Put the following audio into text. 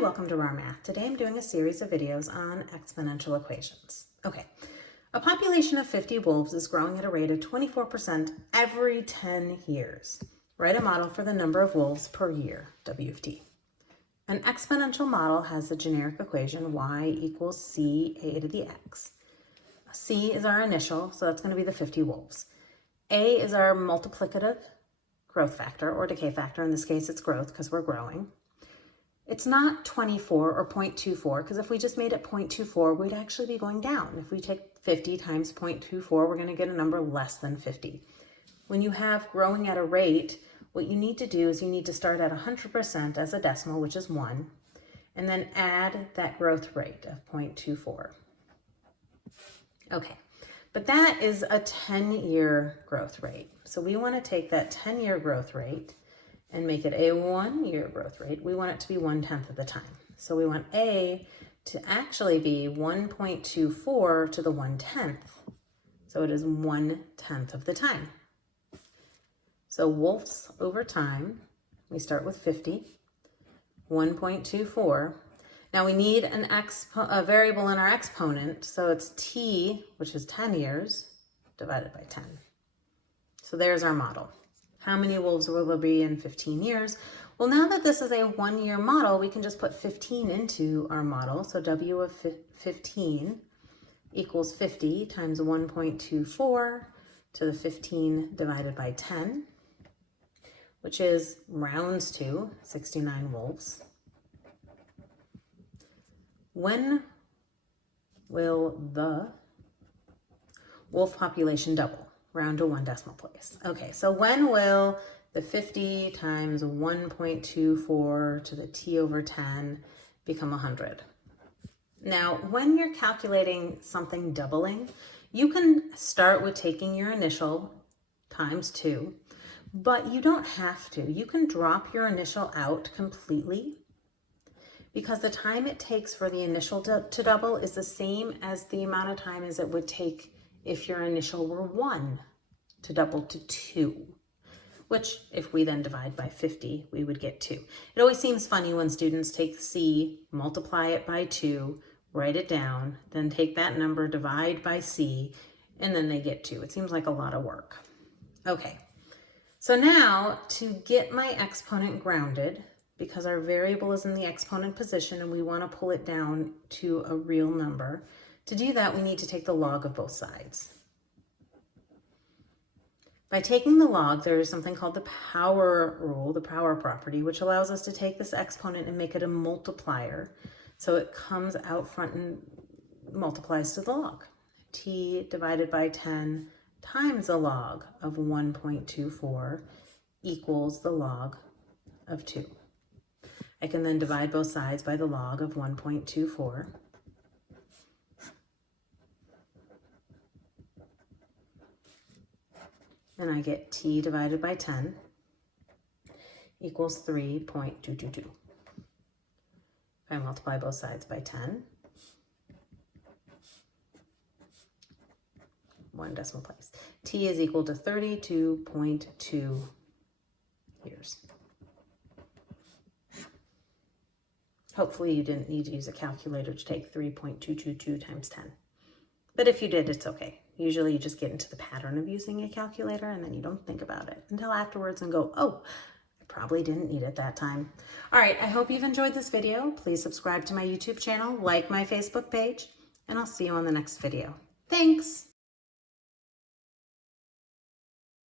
welcome to Raw Math. Today I'm doing a series of videos on exponential equations. Okay, a population of 50 wolves is growing at a rate of 24% every 10 years. Write a model for the number of wolves per year, W of t. An exponential model has a generic equation y equals c a to the x. C is our initial, so that's going to be the 50 wolves. A is our multiplicative growth factor or decay factor. In this case, it's growth because we're growing. It's not 24 or 0.24 because if we just made it 0.24, we'd actually be going down. If we take 50 times 0.24, we're going to get a number less than 50. When you have growing at a rate, what you need to do is you need to start at 100% as a decimal, which is 1, and then add that growth rate of 0.24. Okay, but that is a 10-year growth rate. So we want to take that 10-year growth rate and make it a 1-year growth rate. We want it to be 1/10 of the time. So we want A to actually be 1.24 to the 1/10. So it is 1/10 of the time. So wolves over time, we start with 50, 1.24. Now we need a variable in our exponent, so it's t, which is 10 years, divided by 10. So there's our model. How many wolves will there be in 15 years? Well, now that this is a 1-year model, we can just put 15 into our model. So W of 15 equals 50 times 1.24 to the 15 divided by 10, which is rounds to 69 wolves. When will the wolf population double? Round to 1 decimal place. Okay, so when will the 50 times 1.24 to the t over 10 become 100? Now, when you're calculating something doubling, you can start with taking your initial times 2, but you don't have to. You can drop your initial out completely because the time it takes for the initial to double is the same as the amount of time as it would take if your initial were 1 to double to 2, which if we then divide by 50, we would get 2. It always seems funny when students take C, multiply it by 2, write it down, then take that number, divide by C, and then they get 2. It seems like a lot of work. Okay, so now to get my exponent grounded, because our variable is in the exponent position and we want to pull it down to a real number, to do that, we need to take the log of both sides. By taking the log, there is something called the power rule, the power property, which allows us to take this exponent and make it a multiplier. So it comes out front and multiplies to the log. T divided by 10 times the log of 1.24 equals the log of 2. I can then divide both sides by the log of 1.24. And I get t divided by 10 equals 3.222. If I multiply both sides by 10, 1 decimal place. T is equal to 32.2 years. Hopefully you didn't need to use a calculator to take 3.222 times 10. But if you did, it's okay. Usually you just get into the pattern of using a calculator and then you don't think about it until afterwards and go, oh, I probably didn't need it that time. All right, I hope you've enjoyed this video. Please subscribe to my YouTube channel, like my Facebook page, and I'll see you on the next video. Thanks.